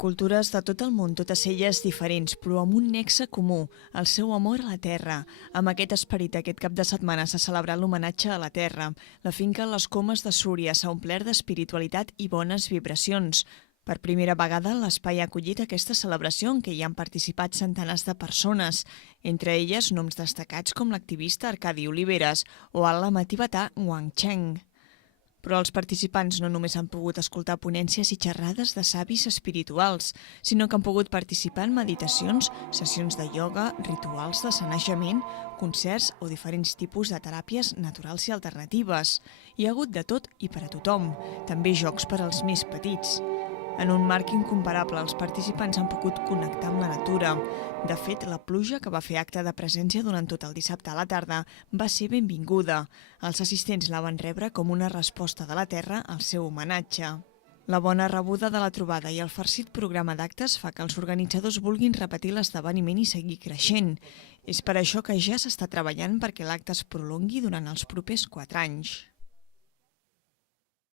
Cultures de tot el món, totes elles diferents, però amb un nexe comú, el seu amor a la terra. Amb aquest esperit, aquest cap de setmana s'ha celebrat l'homenatge a la terra. La finca Les Comes de Súria s'ha omplert d'espiritualitat i bones vibracions. Per primera vegada, l'espai ha acollit aquesta celebració en què hi han participat centenars de persones, entre elles noms destacats com l'activista Arcadi Oliveres o el lama tibetà Wang Cheng. Però els participants no només han pogut escoltar ponències i xerrades de savis espirituals, sinó que han pogut participar en meditacions, sessions de ioga, rituals de sanejament, concerts o diferents tipus de teràpies naturals i alternatives. Hi ha hagut de tot i per a tothom, també jocs per als més petits. En un marc incomparable, els participants han pogut connectar amb la natura. De fet, la pluja, que va fer acte de presència durant tot el dissabte a la tarda, va ser benvinguda. Els assistents la van rebre com una resposta de la terra al seu homenatge. La bona rebuda de la trobada i el farcit programa d'actes fa que els organitzadors vulguin repetir l'esdeveniment i seguir creixent. És per això que ja s'està treballant perquè l'acte es prolongui durant els propers 4 anys.